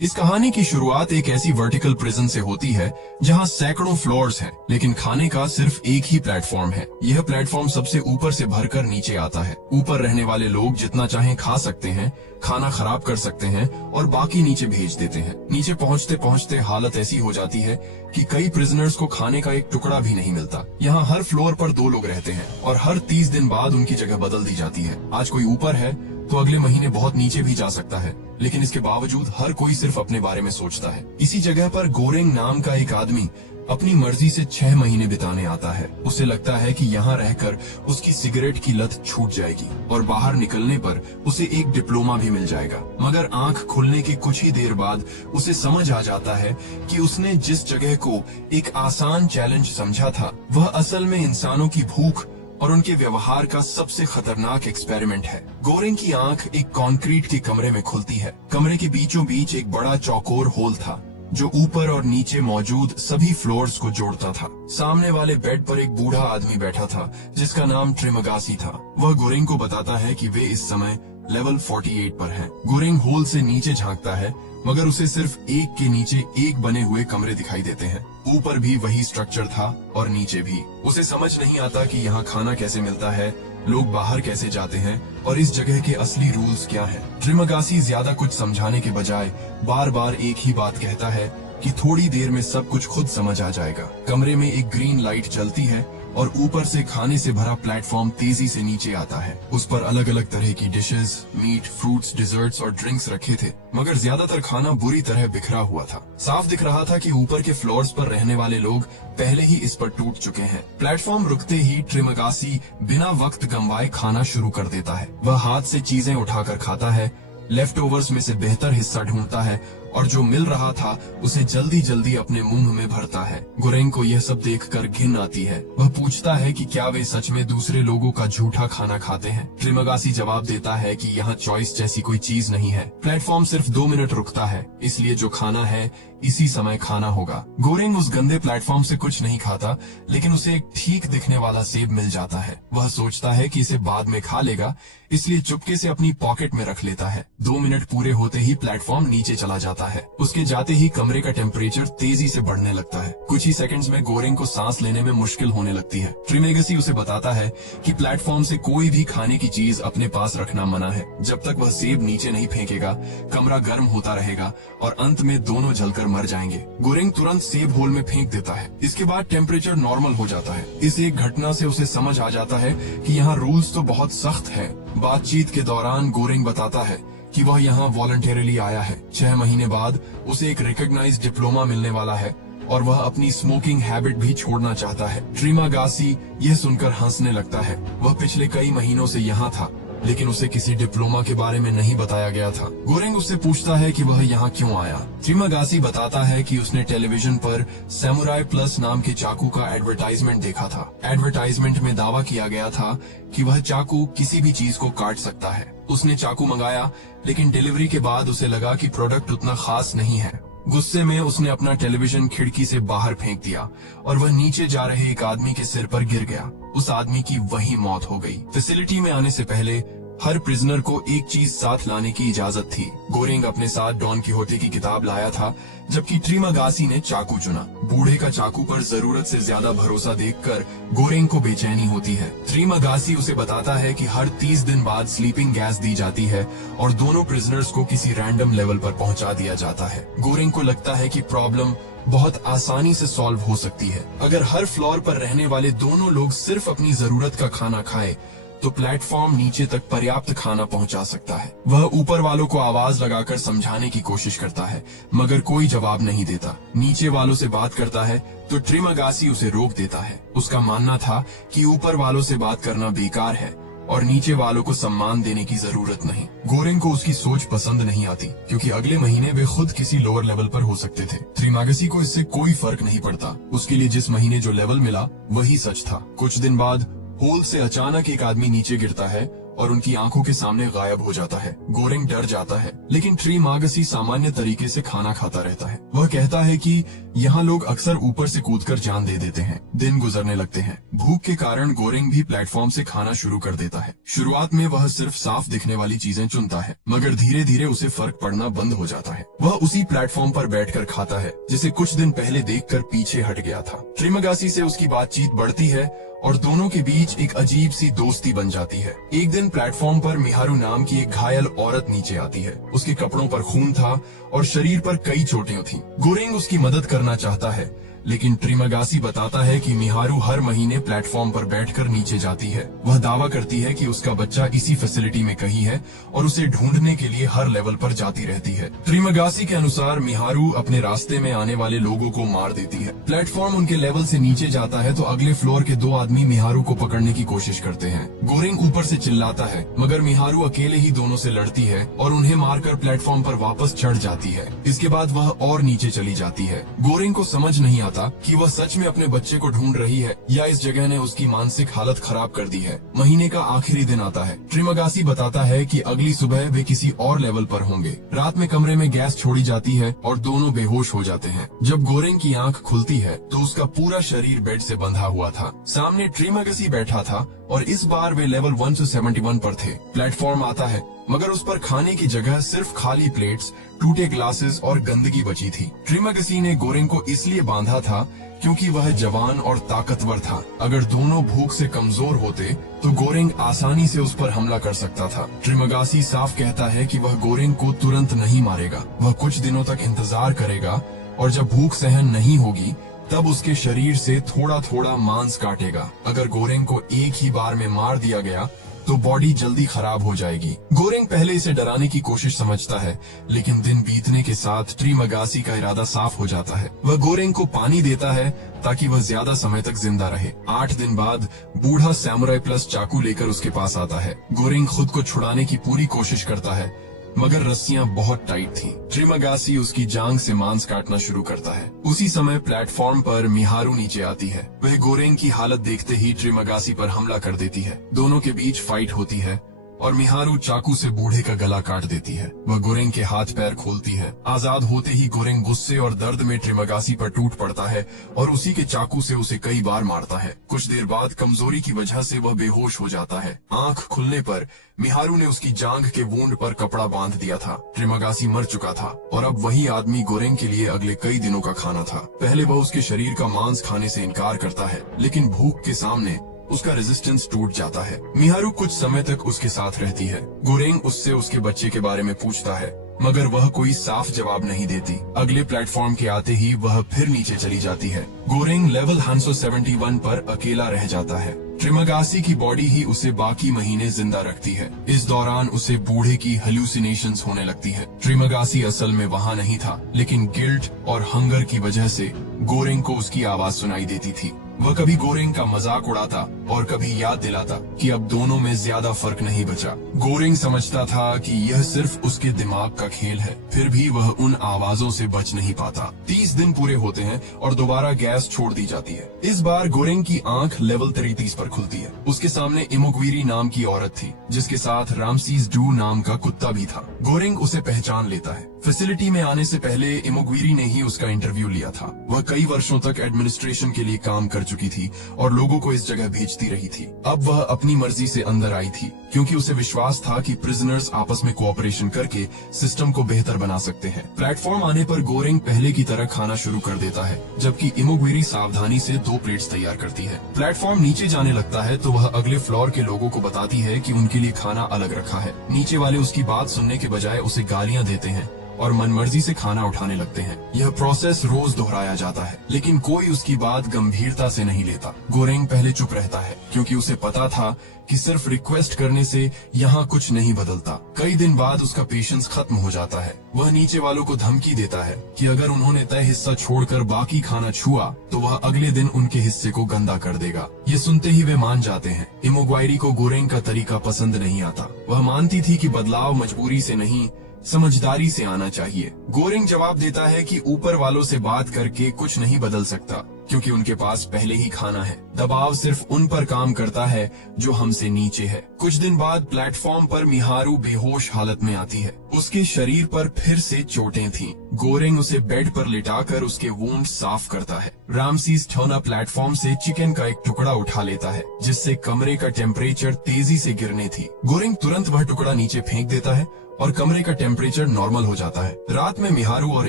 इस कहानी की शुरुआत एक ऐसी वर्टिकल प्रिजन से होती है जहां सैकड़ों फ्लोर्स हैं, लेकिन खाने का सिर्फ एक ही प्लेटफॉर्म है। यह प्लेटफॉर्म सबसे ऊपर से भरकर नीचे आता है। ऊपर रहने वाले लोग जितना चाहें खा सकते हैं, खाना खराब कर सकते हैं और बाकी नीचे भेज देते हैं। नीचे पहुंचते पहुंचते हालत ऐसी हो जाती है कि कई प्रिजनर्स को खाने का एक टुकड़ा भी नहीं मिलता। यहाँ हर फ्लोर पर 2 लोग रहते हैं और हर 30 दिन बाद उनकी जगह बदल दी जाती है। आज कोई ऊपर है तो अगले महीने बहुत नीचे भी जा सकता है, लेकिन इसके बावजूद हर कोई सिर्फ अपने बारे में सोचता है। इसी जगह पर गोरेंग नाम का एक आदमी अपनी मर्जी से 6 महीने बिताने आता है। उसे लगता है कि यहाँ रहकर उसकी सिगरेट की लत छूट जाएगी और बाहर निकलने पर उसे एक डिप्लोमा भी मिल जाएगा। मगर आंख खुलने के कुछ ही देर बाद उसे समझ आ जाता है कि उसने जिस जगह को एक आसान चैलेंज समझा था, वह असल में इंसानों की भूख और उनके व्यवहार का सबसे खतरनाक एक्सपेरिमेंट है। गोरेंग की आंख एक कंक्रीट के कमरे में खुलती है। कमरे के बीचों बीच एक बड़ा चौकोर होल था जो ऊपर और नीचे मौजूद सभी फ्लोर्स को जोड़ता था। सामने वाले बेड पर एक बूढ़ा आदमी बैठा था जिसका नाम ट्रिमगासी था। वह गोरेंग को बताता है कि वे इस समय लेवल 48 पर हैं। गोरेंग होल से नीचे झांकता है, मगर उसे सिर्फ एक के नीचे एक बने हुए कमरे दिखाई देते हैं। ऊपर भी वही स्ट्रक्चर था और नीचे भी। उसे समझ नहीं आता कि यहाँ खाना कैसे मिलता है, लोग बाहर कैसे जाते हैं और इस जगह के असली रूल्स क्या हैं। ट्रिमगासी ज्यादा कुछ समझाने के बजाय बार बार एक ही बात कहता है कि थोड़ी देर में सब कुछ खुद समझ आ जाएगा। कमरे में एक ग्रीन लाइट चलती है और ऊपर से खाने से भरा प्लेटफॉर्म तेजी से नीचे आता है। उस पर अलग अलग तरह की डिशेस, मीट, फ्रूट्स, डिजर्ट्स और ड्रिंक्स रखे थे, मगर ज्यादातर खाना बुरी तरह बिखरा हुआ था। साफ दिख रहा था कि ऊपर के फ्लोर्स पर रहने वाले लोग पहले ही इस पर टूट चुके हैं। प्लेटफॉर्म रुकते ही ट्रिमगासी बिना वक्त गंवाए खाना शुरू कर देता है। वह हाथ से चीजें उठाकर खाता है, लेफ्ट ओवर्स में से बेहतर हिस्सा ढूंढता है और जो मिल रहा था उसे जल्दी जल्दी अपने मुंह में भरता है। गोरेंग को यह सब देखकर घिन आती है। वह पूछता है कि क्या वे सच में दूसरे लोगों का झूठा खाना खाते हैं। ट्रिमगासी जवाब देता है कि यहाँ चॉइस जैसी कोई चीज नहीं है। प्लेटफॉर्म सिर्फ 2 मिनट रुकता है, इसलिए जो खाना है इसी समय खाना होगा। गोरेंग उस गंदे प्लेटफॉर्म से कुछ नहीं खाता, लेकिन उसे एक ठीक दिखने वाला सेब मिल जाता है। वह सोचता है कि इसे बाद में खा लेगा, इसलिए चुपके से अपनी पॉकेट में रख लेता है। 2 मिनट पूरे होते ही प्लेटफॉर्म नीचे चला जाता है। उसके जाते ही कमरे का टेम्परेचर तेजी से बढ़ने लगता है। कुछ ही सेकंड्स में गोरेंग को सांस लेने में मुश्किल होने लगती है। ट्रिमेगसी उसे बताता है कि प्लेटफॉर्म से कोई भी खाने की चीज अपने पास रखना मना है। जब तक वह सेब नीचे नहीं फेंकेगा, कमरा गर्म होता रहेगा और अंत में दोनों जलकर मर जाएंगे। गोरेंग तुरंत सेब होल में फेंक देता है। इसके बाद टेम्परेचर नॉर्मल हो जाता है। इस एक घटना से उसे समझ आ जाता है कि यहाँ रूल्स तो बहुत सख्त है। बातचीत के दौरान गोरेंग बताता है कि वह यहाँ वॉलंटरीली आया है। 6 महीने बाद उसे एक रिकॉग्नाइज्ड डिप्लोमा मिलने वाला है और वह अपनी स्मोकिंग हैबिट भी छोड़ना चाहता है। ट्रिमगासी यह सुनकर हंसने लगता है। वह पिछले कई महीनों से यहाँ था, लेकिन उसे किसी डिप्लोमा के बारे में नहीं बताया गया था। गोरेंग उससे पूछता है कि वह यहाँ क्यों आया। ट्रिमगासी बताता है कि उसने टेलीविजन पर सैमुराई प्लस नाम के चाकू का एडवर्टाइजमेंट देखा था। एडवर्टाइजमेंट में दावा किया गया था कि वह चाकू किसी भी चीज को काट सकता है। उसने चाकू मंगाया, लेकिन डिलीवरी के बाद उसे लगा कि प्रोडक्ट उतना खास नहीं है। गुस्से में उसने अपना टेलीविजन खिड़की से बाहर फेंक दिया और वह नीचे जा रहे एक आदमी के सिर पर गिर गया। उस आदमी की वहीं मौत हो गई। फैसिलिटी में आने से पहले हर प्रिजनर को एक चीज साथ लाने की इजाजत थी। गोरेंग अपने साथ डॉन किहोटे की किताब लाया था, जबकि ट्रिमगासी ने चाकू चुना। बूढ़े का चाकू पर जरूरत से ज्यादा भरोसा देखकर गोरेंग को बेचैनी होती है। ट्रिमगासी उसे बताता है कि हर 30 दिन बाद स्लीपिंग गैस दी जाती है और दोनों प्रिजनर्स को किसी रैंडम लेवल पर पहुंचा दिया जाता है। गोरेंग को लगता है कि प्रॉब्लम बहुत आसानी से सॉल्व हो सकती है। अगर हर फ्लोर पर रहने वाले दोनों लोग सिर्फ अपनी जरूरत का खाना खाए तो प्लेटफॉर्म नीचे तक पर्याप्त खाना पहुंचा सकता है। वह ऊपर वालों को आवाज लगाकर समझाने की कोशिश करता है, मगर कोई जवाब नहीं देता। नीचे वालों से बात करता है तो ट्रिमगासी उसे रोक देता है। उसका मानना था कि ऊपर वालों से बात करना बेकार है और नीचे वालों को सम्मान देने की जरूरत नहीं। गोरेंग को उसकी सोच पसंद नहीं आती, क्योंकि अगले महीने वे खुद किसी लोअर लेवल पर हो सकते थे। ट्रिमगासी को इससे कोई फर्क नहीं पड़ता। उसके लिए जिस महीने जो लेवल मिला वही सच था। कुछ दिन बाद होल से अचानक एक आदमी नीचे गिरता है और उनकी आंखों के सामने गायब हो जाता है। गोरेंग डर जाता है, लेकिन ट्रीमागसी सामान्य तरीके से खाना खाता रहता है। वह कहता है कि यहाँ लोग अक्सर ऊपर से कूदकर जान दे देते हैं। दिन गुजरने लगते हैं। भूख के कारण गोरेंग भी प्लेटफॉर्म से खाना शुरू कर देता है। शुरुआत में वह सिर्फ साफ दिखने वाली चीजें चुनता है, मगर धीरे धीरे उसे फर्क पड़ना बंद हो जाता है। वह उसी प्लेटफॉर्म पर बैठकर खाता है जिसे कुछ दिन पहले देखकर पीछे हट गया था। ट्रीमागासी से उसकी बातचीत बढ़ती है और दोनों के बीच एक अजीब सी दोस्ती बन जाती है। एक दिन प्लेटफॉर्म पर मिहारू नाम की एक घायल औरत नीचे आती है। उसके कपड़ों पर खून था और शरीर पर कई चोटें थीं। गोरेंग उसकी मदद करना चाहता है, लेकिन ट्रीमागासी बताता है कि मिहारू हर महीने प्लेटफॉर्म पर बैठकर नीचे जाती है। वह दावा करती है कि उसका बच्चा इसी फैसिलिटी में कहीं है और उसे ढूंढने के लिए हर लेवल पर जाती रहती है। ट्रीमागासी के अनुसार मिहारू अपने रास्ते में आने वाले लोगों को मार देती है। प्लेटफॉर्म उनके लेवल से नीचे जाता है तो अगले फ्लोर के 2 आदमी मिहारू को पकड़ने की कोशिश करते हैं। गोरेंग ऊपर से चिल्लाता है, मगर मिहारू अकेले ही दोनों से लड़ती है और उन्हें मारकर प्लेटफॉर्म पर वापस चढ़ जाती है। इसके बाद वह और नीचे चली जाती है। गोरेंग को समझ नहीं आता कि वह सच में अपने बच्चे को ढूंढ रही है या इस जगह ने उसकी मानसिक हालत खराब कर दी है। महीने का आखिरी दिन आता है। ट्रीमागासी बताता है कि अगली सुबह वे किसी और लेवल पर होंगे। रात में कमरे में गैस छोड़ी जाती है और दोनों बेहोश हो जाते हैं। जब गोरेंग की आंख खुलती है तो उसका पूरा शरीर बेड से बंधा हुआ था। सामने ट्रीमागासी बैठा था और इस बार वे लेवल 1 से 71 पर थे। प्लेटफॉर्म आता है, मगर उस पर खाने की जगह सिर्फ खाली प्लेट्स, टूटे ग्लासेस और गंदगी बची थी। ट्रीमागासी ने गोरेंग को इसलिए बांधा था क्योंकि वह जवान और ताकतवर था। अगर दोनों भूख से कमजोर होते तो गोरेंग आसानी से उस पर हमला कर सकता था। ट्रीमागासी साफ कहता है कि वह गोरेंग को तुरंत नहीं मारेगा। वह कुछ दिनों तक इंतजार करेगा और जब भूख सहन नहीं होगी तब उसके शरीर से थोड़ा थोड़ा मांस काटेगा। अगर गोरेंग को एक ही बार में मार दिया गया तो बॉडी जल्दी खराब हो जाएगी। गोरेंग पहले इसे डराने की कोशिश समझता है, लेकिन दिन बीतने के साथ ट्रीमागासी का इरादा साफ हो जाता है। वह गोरेंग को पानी देता है ताकि वह ज्यादा समय तक जिंदा रहे। 8 दिन बाद बूढ़ा सैमुराई प्लस चाकू लेकर उसके पास आता है। गोरेंग खुद को छुड़ाने की पूरी कोशिश करता है, मगर रस्सियां बहुत टाइट थीं। ट्रीमागासी उसकी जांग से मांस काटना शुरू करता है। उसी समय प्लेटफॉर्म पर मिहारू नीचे आती है। वह गोरेंग की हालत देखते ही ट्रीमागासी पर हमला कर देती है। दोनों के बीच फाइट होती है और मिहारू चाकू से बूढ़े का गला काट देती है। वह गोरेंग के हाथ पैर खोलती है। आजाद होते ही गोरेंग गुस्से और दर्द में ट्रीमागासी पर टूट पड़ता है और उसी के चाकू से उसे कई बार मारता है। कुछ देर बाद कमजोरी की वजह से वह बेहोश हो जाता है। आंख खुलने पर मिहारू ने उसकी जांघ के वूंड पर कपड़ा बांध दिया था। ट्रीमागासी मर चुका था और अब वही आदमी गोरेंग के लिए अगले कई दिनों का खाना था। पहले वह उसके शरीर का मांस खाने से इनकार करता है, लेकिन भूख के सामने उसका रेजिस्टेंस टूट जाता है। मिहारू कुछ समय तक उसके साथ रहती है। गोरेंग उससे उसके बच्चे के बारे में पूछता है, मगर वह कोई साफ जवाब नहीं देती। अगले प्लेटफॉर्म के आते ही वह फिर नीचे चली जाती है। गोरेंग लेवल 171 पर अकेला रह जाता है। ट्रीमागासी की बॉडी ही उसे बाकी महीने जिंदा रखती है। इस दौरान उसे बूढ़े की हेलुसिनेशंस होने लगती है। ट्रीमागासी असल में वहाँ नहीं था, लेकिन गिल्ट और हंगर की वजह से गोरेंग को उसकी आवाज सुनाई देती थी। वह कभी गोरेंग का मजाक उड़ाता और कभी याद दिलाता कि अब दोनों में ज्यादा फर्क नहीं बचा। गोरेंग समझता था कि यह सिर्फ उसके दिमाग का खेल है, फिर भी वह उन आवाजों से बच नहीं पाता। 30 दिन पूरे होते हैं और दोबारा गैस छोड़ दी जाती है। इस बार गोरेंग की आंख लेवल 33 पर खुलती है। उसके सामने इमोग्वीरी नाम की औरत थी, जिसके साथ रामसीस डू नाम का कुत्ता भी था। गोरेंग उसे पहचान लेता है। फैसिलिटी में आने से पहले इमोग्वीरी ने ही उसका इंटरव्यू लिया था। वह कई वर्षों तक एडमिनिस्ट्रेशन के लिए काम कर चुकी थी और लोगों को इस जगह भेजती रही थी। अब वह अपनी मर्जी से अंदर आई थी, क्योंकि उसे विश्वास था कि प्रिजनर्स आपस में कोऑपरेशन करके सिस्टम को बेहतर बना सकते हैं। प्लेटफॉर्म आने पर गोरेंग पहले की तरह खाना शुरू कर देता है, जबकि इमोग्वीरी सावधानी से 2 प्लेट्स तैयार करती है। प्लेटफॉर्म नीचे जाने लगता है तो वह अगले फ्लोर के लोगों को बताती है कि उनके लिए खाना अलग रखा है। नीचे वाले उसकी बात सुनने के बजाय उसे गालियां देते हैं और मनमर्जी से खाना उठाने लगते हैं। यह प्रोसेस रोज दोहराया जाता है, लेकिन कोई उसकी बात गंभीरता से नहीं लेता। गोरेंग पहले चुप रहता है, क्योंकि उसे पता था कि सिर्फ रिक्वेस्ट करने से यहाँ कुछ नहीं बदलता। कई दिन बाद उसका पेशेंस खत्म हो जाता है। वह नीचे वालों को धमकी देता है कि अगर उन्होंने तय हिस्सा छोड़कर बाकी खाना छुआ तो वह अगले दिन उनके हिस्से को गंदा कर देगा। ये सुनते ही वे मान जाते हैं। इमोग्वायरी को गोरेंग का तरीका पसंद नहीं आता। वह मानती थी कि बदलाव मजबूरी से नहीं, समझदारी से आना चाहिए। गोरेंग जवाब देता है कि ऊपर वालों से बात करके कुछ नहीं बदल सकता। क्योंकि उनके पास पहले ही खाना है। दबाव सिर्फ उन पर काम करता है जो हमसे नीचे है। कुछ दिन बाद प्लेटफॉर्म पर मिहारू बेहोश हालत में आती है। उसके शरीर पर फिर से चोटें थीं। गोरेंग उसे बेड पर लिटाकर उसके वुंड साफ करता है। रामसीस ठोना प्लेटफॉर्म से चिकन का एक टुकड़ा उठा लेता है, जिससे कमरे का टेम्परेचर तेजी से गिरने थी। गोरेंग तुरंत वह टुकड़ा नीचे फेंक देता है और कमरे का टेम्परेचर नॉर्मल हो जाता है। रात में मिहारू और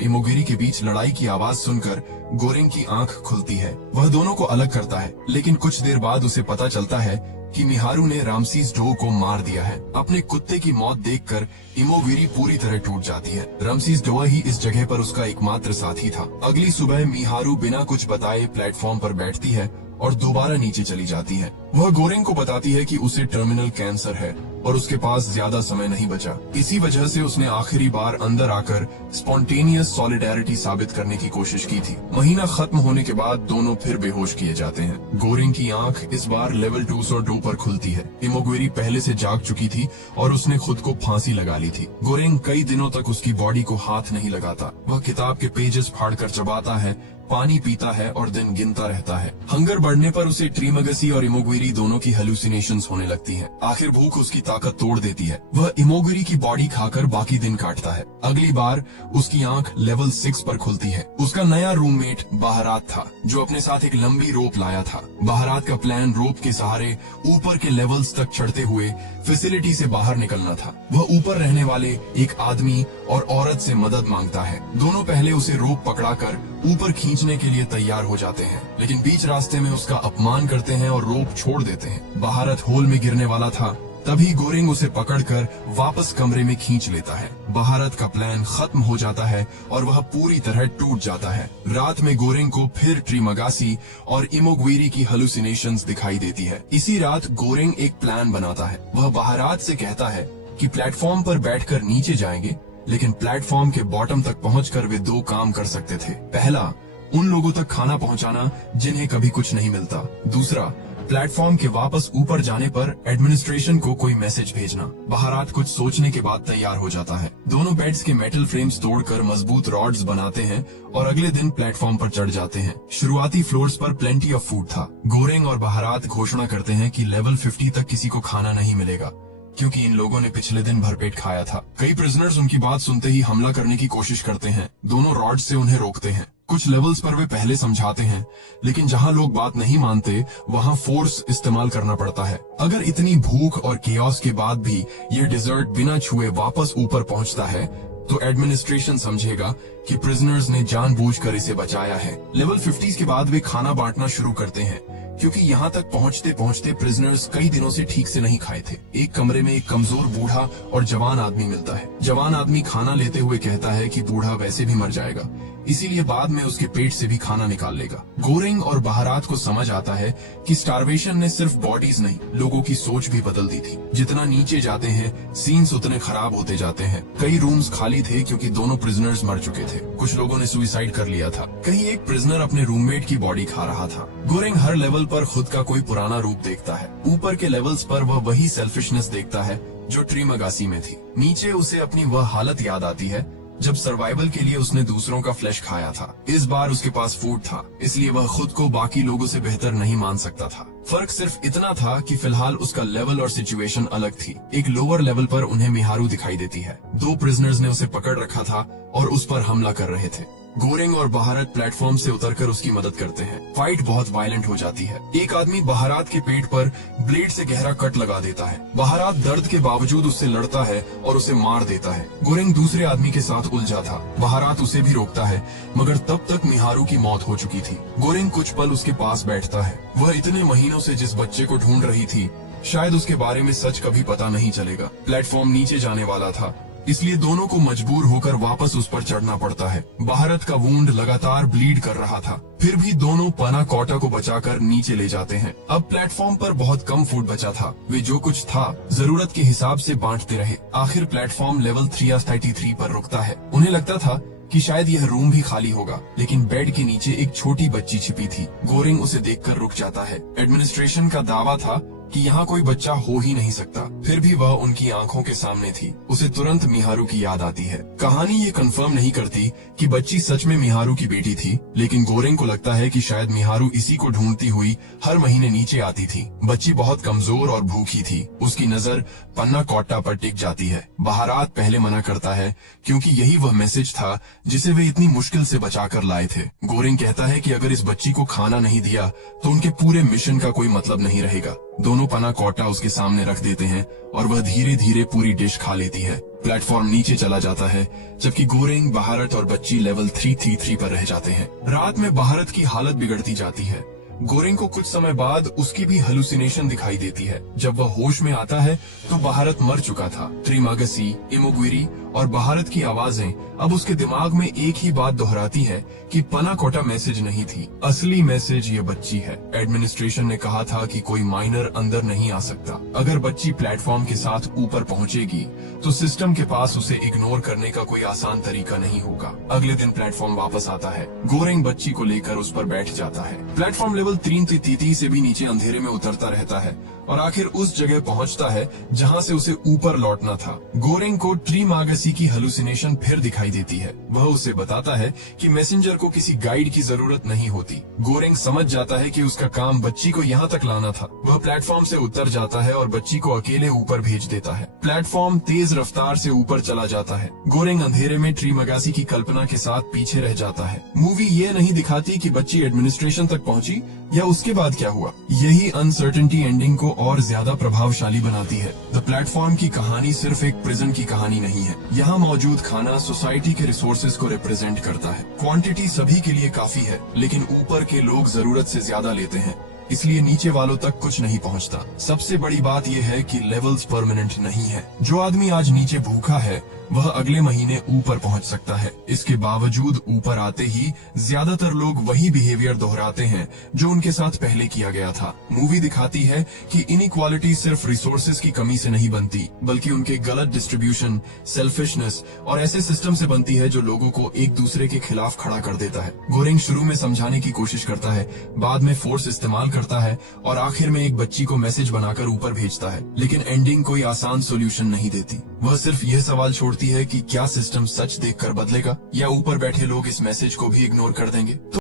इमोगिरी के बीच लड़ाई की आवाज सुनकर गोरेंग की आंख खुलती है। वह दोनों को अलग करता है, लेकिन कुछ देर बाद उसे पता चलता है कि मिहारू ने रामसीस डो को मार दिया है। अपने कुत्ते की मौत देखकर इमोगिरी पूरी तरह टूट जाती है। रामसीस डो ही इस जगह पर उसका एकमात्र साथी था। अगली सुबह मिहारू बिना कुछ बताए प्लेटफॉर्म पर बैठती है और दोबारा नीचे चली जाती है। वह गोरेंग को बताती है कि उसे टर्मिनल कैंसर है और उसके पास ज्यादा समय नहीं बचा। इसी वजह से उसने आखिरी बार अंदर आकर स्पॉन्टेनियस सॉलिडेरिटी साबित करने की कोशिश की थी। महीना खत्म होने के बाद दोनों फिर बेहोश किए जाते हैं। गोरेंग की आंख इस बार लेवल 202 पर खुलती है। इमोगिरी पहले से जाग चुकी थी और उसने खुद को फांसी लगा ली थी। गोरेंग कई दिनों तक उसकी बॉडी को हाथ नहीं लगाता। वह किताब के पेजेस फाड़कर चबाता है, पानी पीता है और दिन गिनता रहता है। हंगर बढ़ने पर उसे ट्रीमगसी और इमोगिरी दोनों की हेलुसिनेशंस होने लगती हैं। आखिर भूख उसकी ताकत तोड़ देती है। वह इमोगिरी की बॉडी खाकर बाकी दिन काटता है। अगली बार उसकी आंख लेवल 6 पर खुलती है। उसका नया रूममेट बहरात था, जो अपने साथ एक लंबी रोप लाया था। बहरात का प्लान रोप के सहारे ऊपर के लेवल्स तक चढ़ते हुए फैसिलिटी से बाहर निकलना था। वह ऊपर रहने वाले एक आदमी और औरत से मदद मांगता है। दोनों पहले उसे रोप पकड़ाकर ऊपर खींचने के लिए तैयार हो जाते हैं, लेकिन बीच रास्ते में उसका अपमान करते हैं और रोप छोड़ देते हैं। बहरात होल में गिरने वाला था, तभी गोरेंग उसे पकड़कर वापस कमरे में खींच लेता है। बहरात का प्लान खत्म हो जाता है और वह पूरी तरह टूट जाता है। रात में गोरेंग को फिर ट्रीमगासी और इमोगिरी की हेलुसिनेशंस दिखाई देती है। इसी रात गोरेंग एक प्लान बनाता है। वह बहरात से कहता है कि प्लेटफॉर्म पर बैठकर नीचे जाएंगे, लेकिन प्लेटफॉर्म के बॉटम तक पहुंचकर वे दो काम कर सकते थे। पहला, उन लोगों तक खाना पहुंचाना जिन्हें कभी कुछ नहीं मिलता। दूसरा, प्लेटफॉर्म के वापस ऊपर जाने पर एडमिनिस्ट्रेशन को कोई मैसेज भेजना। बहरात कुछ सोचने के बाद तैयार हो जाता है। दोनों बेड्स के मेटल फ्रेम्स तोड़कर मजबूत रॉड्स बनाते हैं और अगले दिन प्लेटफॉर्म पर चढ़ जाते हैं। शुरुआती फ्लोर्स पर प्लेंटी ऑफ फूड था। गोरेंग और बहरात घोषणा करते हैं कि लेवल 50 तक किसी को खाना नहीं मिलेगा, क्योंकि इन लोगों ने पिछले दिन भरपेट खाया था। कई प्रिजनर्स उनकी बात सुनते ही हमला करने की कोशिश करते हैं। दोनों रॉड से उन्हें रोकते हैं। कुछ लेवल्स पर वे पहले समझाते हैं, लेकिन जहां लोग बात नहीं मानते वहां फोर्स इस्तेमाल करना पड़ता है। अगर इतनी भूख और केओस के बाद भी ये डिजर्ट बिना छुए वापस ऊपर पहुंचता है, तो एडमिनिस्ट्रेशन समझेगा कि प्रिजनर्स ने जानबूझकर इसे बचाया है। लेवल 50 के बाद वे खाना बांटना शुरू करते हैं, क्योंकि यहाँ तक पहुँचते पहुँचते प्रिजनर्स कई दिनों से ठीक से नहीं खाए थे। एक कमरे में एक कमजोर बूढ़ा और जवान आदमी मिलता है। जवान आदमी खाना लेते हुए कहता है कि बूढ़ा वैसे भी मर जाएगा, इसीलिए बाद में उसके पेट से भी खाना निकाल लेगा। गोरेंग और बहरात को समझ आता है कि स्टारवेशन ने सिर्फ बॉडीज नहीं, लोगों की सोच भी बदल दी थी। जितना नीचे जाते हैं, सीन्स उतने खराब होते जाते हैं। कई रूम्स खाली थे क्योंकि दोनों प्रिजनर्स मर चुके थे। कुछ लोगों ने सुसाइड कर लिया था। कहीं एक प्रिजनर अपने रूममेट की बॉडी खा रहा था। गोरेंग हर लेवल पर खुद का कोई पुराना रूप देखता है। ऊपर के लेवल्स पर वह वही सेल्फिशनेस देखता है जो ट्रीमगासी में थी। नीचे उसे अपनी वह हालत याद आती है जब सर्वाइवल के लिए उसने दूसरों का फ्लैश खाया था। इस बार उसके पास फूड था, इसलिए वह खुद को बाकी लोगों से बेहतर नहीं मान सकता था। फर्क सिर्फ इतना था कि फिलहाल उसका लेवल और सिचुएशन अलग थी। एक लोअर लेवल पर उन्हें मिहारू दिखाई देती है। दो प्रिजनर्स ने उसे पकड़ रखा था और उस पर हमला कर रहे थे। गोरेंग और बहरात प्लेटफॉर्म से उतरकर उसकी मदद करते हैं। फाइट बहुत वायलेंट हो जाती है। एक आदमी बहरात के पेट पर ब्लेड से गहरा कट लगा देता है। बहरात दर्द के बावजूद उससे लड़ता है और उसे मार देता है। गोरेंग दूसरे आदमी के साथ उलझा था। बहरात उसे भी रोकता है, मगर तब तक मिहारू की मौत हो चुकी थी। गोरेंग कुछ पल उसके पास बैठता है। वह इतने महीनों से जिस बच्चे को ढूंढ रही थी, शायद उसके बारे में सच कभी पता नहीं चलेगा। प्लेटफॉर्म नीचे जाने वाला था, इसलिए दोनों को मजबूर होकर वापस उस पर चढ़ना पड़ता है। बहरात का वुंड लगातार ब्लीड कर रहा था, फिर भी दोनों पना कोटा को बचाकर नीचे ले जाते हैं। अब प्लेटफॉर्म पर बहुत कम फूड बचा था। वे जो कुछ था जरूरत के हिसाब से बांटते रहे। आखिर प्लेटफॉर्म लेवल 333 पर रुकता है। उन्हें लगता था कि शायद यह रूम भी खाली होगा, लेकिन बेड के नीचे एक छोटी बच्ची छिपी थी। गोरेंग उसे देखकर रुक जाता है। एडमिनिस्ट्रेशन का दावा था कि यहाँ कोई बच्चा हो ही नहीं सकता, फिर भी वह उनकी आंखों के सामने थी। उसे तुरंत मिहारू की याद आती है। कहानी ये कंफर्म नहीं करती कि बच्ची सच में मिहारू की बेटी थी, लेकिन गोरेंग को लगता है कि शायद मिहारू इसी को ढूंढती हुई हर महीने नीचे आती थी। बच्ची बहुत कमजोर और भूखी थी। उसकी नजर पन्ना कोट्टा पर टिक जाती है। बहारात पहले मना करता है क्योंकि यही वह मैसेज था जिसे वे इतनी मुश्किल से बचाकर लाए थे। गोरेंग कहता है कि अगर इस बच्ची को खाना नहीं दिया तो उनके पूरे मिशन का कोई मतलब नहीं रहेगा। दोनों पना कोट्टा उसके सामने रख देते हैं और वह धीरे धीरे पूरी डिश खा लेती है। प्लेटफॉर्म नीचे चला जाता है, जबकि गोरेंग, बहारत और बच्ची लेवल 333 पर रह जाते हैं। रात में बहारत की हालत बिगड़ती जाती है। गोरेंग को कुछ समय बाद उसकी भी हेलुसिनेशन दिखाई देती है। जब वह होश में आता है तो बहारत मर चुका था। त्रिमागसी, इमोगिरी और बहारत की आवाजें अब उसके दिमाग में एक ही बात दोहराती है कि पना कोटा मैसेज नहीं थी, असली मैसेज ये बच्ची है। एडमिनिस्ट्रेशन ने कहा था कि कोई माइनर अंदर नहीं आ सकता। अगर बच्ची प्लेटफॉर्म के साथ ऊपर पहुंचेगी तो सिस्टम के पास उसे इग्नोर करने का कोई आसान तरीका नहीं होगा। अगले दिन प्लेटफॉर्म वापस आता है। गोरेंग बच्ची को लेकर उस पर बैठ जाता है। प्लेटफॉर्म लेवल 333 से भी नीचे अंधेरे में उतरता रहता है और आखिर उस जगह पहुंचता है जहां से उसे ऊपर लौटना था। गोरेंग को ट्रीमागसी की हेलुसिनेशन फिर दिखाई देती है। वह उसे बताता है कि मैसेंजर को किसी गाइड की जरूरत नहीं होती। गोरेंग समझ जाता है कि उसका काम बच्ची को यहाँ तक लाना था। वह प्लेटफॉर्म से उतर जाता है और बच्ची को अकेले ऊपर भेज देता है। प्लेटफॉर्म तेज रफ्तार से ऊपर चला जाता है। गोरेंग अंधेरे में ट्रीमागसी की कल्पना के साथ पीछे रह जाता है। मूवी ये नहीं दिखाती कि बच्ची एडमिनिस्ट्रेशन तक पहुंची या उसके बाद क्या हुआ। यही अनसर्टेनिटी एंडिंग को और ज्यादा प्रभावशाली बनाती है। द प्लेटफॉर्म की कहानी सिर्फ एक प्रिजन की कहानी नहीं है। यहाँ मौजूद खाना सोसाइटी के रिसोर्सेज को रिप्रेजेंट करता है। क्वांटिटी सभी के लिए काफी है, लेकिन ऊपर के लोग जरूरत से ज्यादा लेते हैं, इसलिए नीचे वालों तक कुछ नहीं पहुंचता। सबसे बड़ी बात यह है कि लेवल्स परमानेंट नहीं है। जो आदमी आज नीचे भूखा है वह अगले महीने ऊपर पहुंच सकता है। इसके बावजूद ऊपर आते ही ज्यादातर लोग वही बिहेवियर दोहराते हैं जो उनके साथ पहले किया गया था। मूवी दिखाती है कि इनइक्वालिटी सिर्फ रिसोर्सेज की कमी से नहीं बनती, बल्कि उनके गलत डिस्ट्रीब्यूशन, सेल्फिशनेस और ऐसे सिस्टम से बनती है जो लोगों को एक दूसरे के खिलाफ खड़ा कर देता है। गोरेंग शुरू में समझाने की कोशिश करता है, बाद में फोर्स इस्तेमाल करता है और आखिर में एक बच्ची को मैसेज बनाकर ऊपर भेजता है। लेकिन एंडिंग कोई आसान सोल्यूशन नहीं देती। वह सिर्फ यह सवाल छोड़ती है कि क्या सिस्टम सच देखकर बदलेगा या ऊपर बैठे लोग इस मैसेज को भी इग्नोर कर देंगे।